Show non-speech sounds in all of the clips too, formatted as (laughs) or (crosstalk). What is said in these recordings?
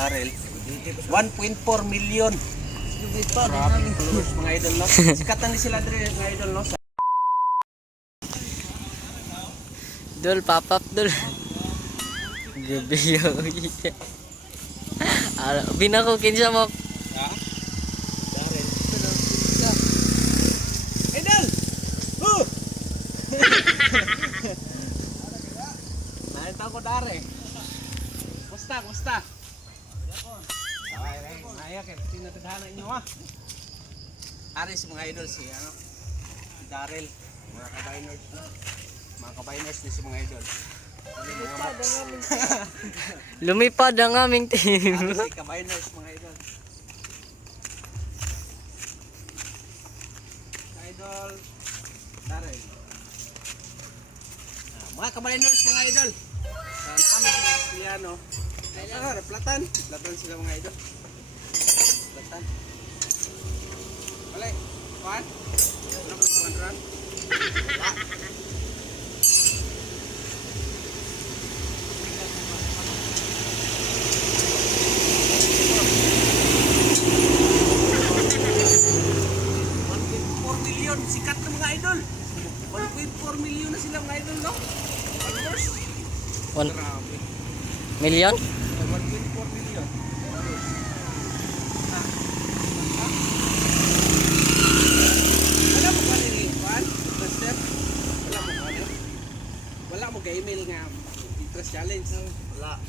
Darrell. 1.4 million. Followers mga idol no. (laughs) Sikat na sila dire mga idol no. Dul, pop up, dul. Gabi yun. Binako kinsa mo. Ha? Darrell. Idol! Oh! (laughs) Nakita ko dare. Musta, musta? Ay, ay, maya kay tinatadhana inyo ha. Ari si mga idol si ano? Si Darrell, mga kabiners no. Mga kabiners ni si mga idol. lumipad ang aming Lumipad ang aming team. Ari si kabiners mga idol. Idol Darrell. Ah, mga kabiners mga idol. Sa namin si ano. Ah, platan. Platan sila mga idol. Platan. Walay. Kuan? Ano po kuan million. Sikat na mga idol. 1.4 million na sila mga idol, no? Followers. Grabe. Million? 1.4 million. Wala mo ba ni Juan? Wala mo ba ni? Wala mo ka email nga interest challenge? Wala.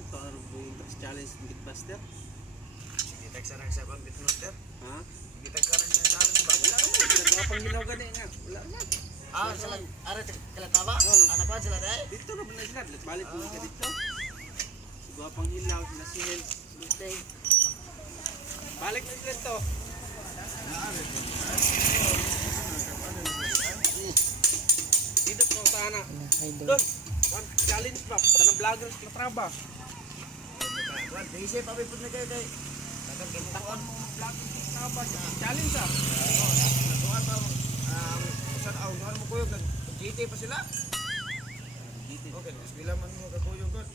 Ito yung interest challenge ng Bitbuster? Kita sa nang sabang bitmaster. Ha? Rin yung challenge ba? Wala naman. Nagawa pang hilaw gani nga. Wala naman. Ah, sila, ara, kala tama? Oo. Anak ko sila? Dito na sila. Balik mo ka dito. Sigwa pang hilaw. Sila si Hel. Balik na sila to. Dito mo sana. Idol. Doon. One challenge ba? Tanang vloggers na traba. Wan, pa pipod na kayo kay. Tagang Takon mo traba. Challenge ah. Tuwan pa, um, saan aw, tuwan mo kuyog, nag-GT pa sila? Okay, mas bila man mo kakuyog god.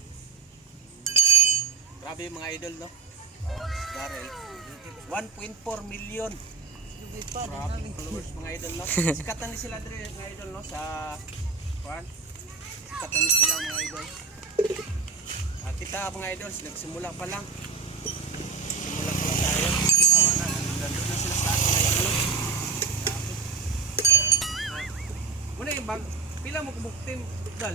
Grabe yung mga idol no. Darrell. 1.4 million. ang Grabe followers mga idol no. (laughs) Sikat na ni sila dire mga idol no sa kuan. Sikat na ni sila mga idol. At kita mga idol, nagsimula pa lang. Simula pa lang tayo. Tawa na, nandun na sila sa atin mga idol. no? Grabe. Ah, Muna yung bag, pila mo kubuk team, Dal?